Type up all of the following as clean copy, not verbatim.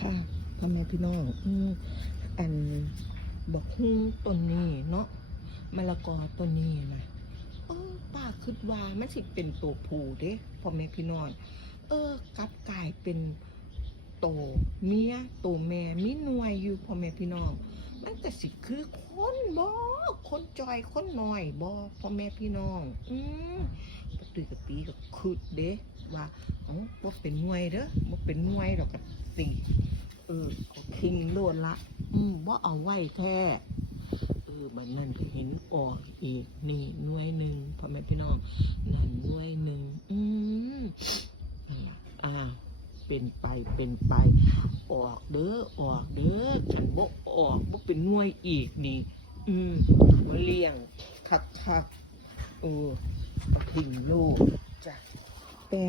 ค่ะพ่อแม่พี่น้องอันบอกต้นนี้เนาะมะละกอต้นนี้นะป้าคิดว่ามันสิเป็นตัวผู้เด้พ่อแม่พี่น้องกลับกลายเป็นโตเมียโตแม่มีหน่วยอยู่พ่อแม่พี่น้องมันก็สิคือคนบ่คนจอยคนน้อยบ่พ่อแม่พี่น้องปะตุยกับปีก็คิดเด้ว่าบ่เป็นหน่วยเด้อบ่เป็นหน่วยดอกก็สิก็คิงโลดละบ่เอาไว้แท้บัดนั้นก็เห็นออกอีกนี่หน่วยหนึ่งพ่อแม่พี่น้องนั่นหน่วยหนึ่งนั่นล่ะเป็นไปออกเด้อฉันบ่ออกบ่เป็นหน่วยอีกนี่มาเลี้ยงคักเอาทิ้งโลกจ้ะแต่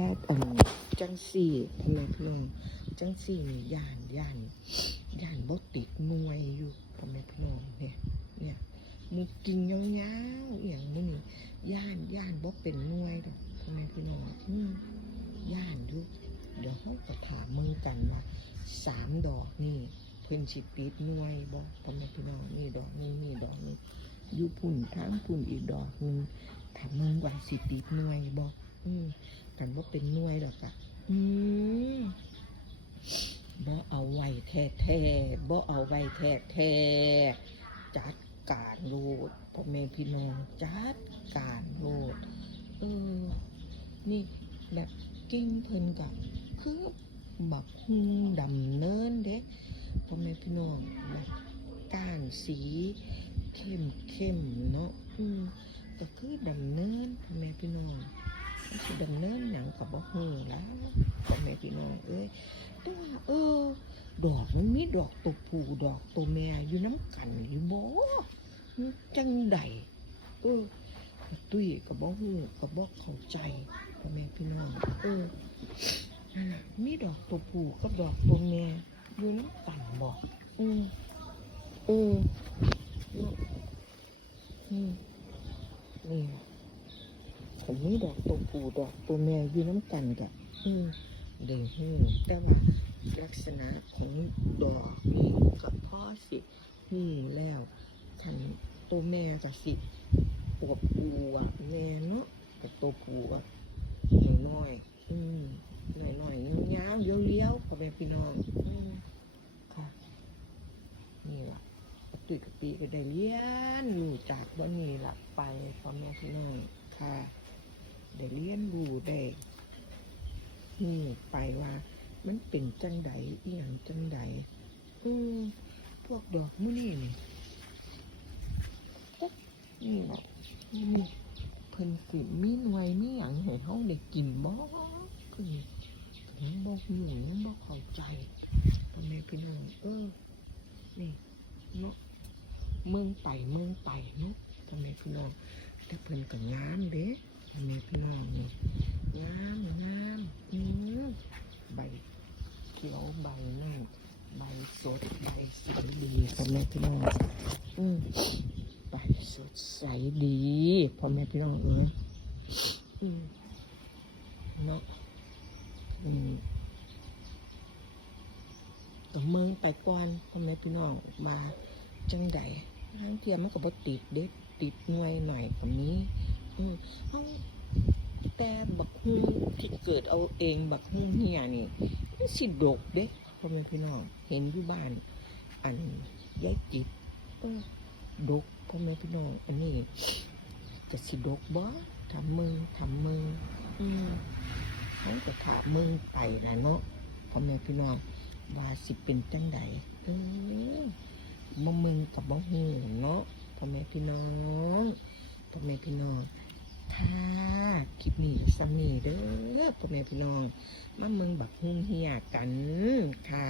จังสี่พ่อแม่พี่น้องจังสี่นี่ย่านบ่ติดหน่วยอยู่พ่อแม่พี่น้องเนี่ยมีกิ่งยาวๆอย่างนี้นี่ย่านบ่เป็นหน่วยดอกพ่อแม่พี่น้องย่านอยู่เดี๋ยวเขาก็ถามมึงกันว่า3 ดอกนี่เพิ่นสิติดหน่วยบ่พ่อแม่พี่น้องนี่ดอกนึงนี่ดอกนึงอยู่พุ่นทางพุ่นอีกดอกนึงถามมึงว่าสิติดหน่วยบ่กันบ่เป็นหน่วยดอกจ้ะบ่เอาไว้แท้บ่เอาไว้แท้จัดการโลดพ่อแม่พี่น้องจัดการโลดนี่แบบกิ้งเพิ่นก็คือบักดำเนินเด้พ่อแม่พี่น้องแบบก้านสีเข้มเนาะก็คือดำเนินพ่อแม่พี่น้องมันสิดำเนินหยังก็บ่ฮู้แล้วพ่อแม่พี่น้องแต่ว่าดอกมันมีดอกตัวผู้ดอกตัวแม่อยู่น้ำกันอยู่บ่จังใดตุ้ยก็บ่ฮู้ก็บ่เข้าใจพ่อแม่พี่น้องนั่นน่ะมีดอกตัวผู้กับดอกตัวแม่อยู่น้ำกันบ่นี่ผมมีดอกตัวผู้ดอกตัวแม่อยู่น้ำกันกะเด้ฮู้แต่ว่าลักษณะของดอกนี่ก็พอสิฮู้แล้วคันตัวแม่ก็สิอวบแม่เนาะกับตัวผู้ก็น้อยยาวๆเลี้ยวๆพ่อแม่พี่น้องค่ะนี่ล่ะตุยกับปีก็ได้เรียนรู้จากบ่นี้ล่ะไปพ่อแม่พี่น้องค่ะได้เรียนรู้ได้ไปว่ามันเป็นจังใดอีหยังจังใดพวกดอกมื้อนี้นี่แหละนี่เพิ่นสิมีหน่วยมีหยังให้เฮาได้กินบ่คือยังบ่ฮู้ยังบ่เข้าใจพ่อแม่พี่น้องนี่เนาะเมืองไปเนาะพ่อแม่พี่น้องแต่เพิ่นก็งามเด้พ่อแม่พี่น้องนี่งามใบเขียวใบนั่นใบสดใบสีดีพ่อแม่พี่น้องใบสดใสดีพ่อแม่พี่น้องเนาะกับเมืองไปก่อนพ่อแม่พี่น้องมาจังใดทางเทียมมันก็บ่ติดเด็ดติดหน่วยหน่อยแบบนี้แต่บักฮู้ที่เกิดเอาเองบักฮู้เนี่ยนี่มันสิดกเด้พ่อแม่พี่น้องเห็นอยู่บ้านอันยายจิตดกพ่อแม่พี่น้องอันนี้จะสิดกบ่ทำมือเขาจะถามมึงไปนะเนาะพ่อแม่พี่น้องว่าสิเป็นจังใดมามึงกับบ่ฮู้เนาะพ่อแม่พี่น้องค่ะคลิปนี้ซ้ำนี่เด้อพ่อแม่พี่น้องมามึงบักฮุ่งเฮียกันค่ะ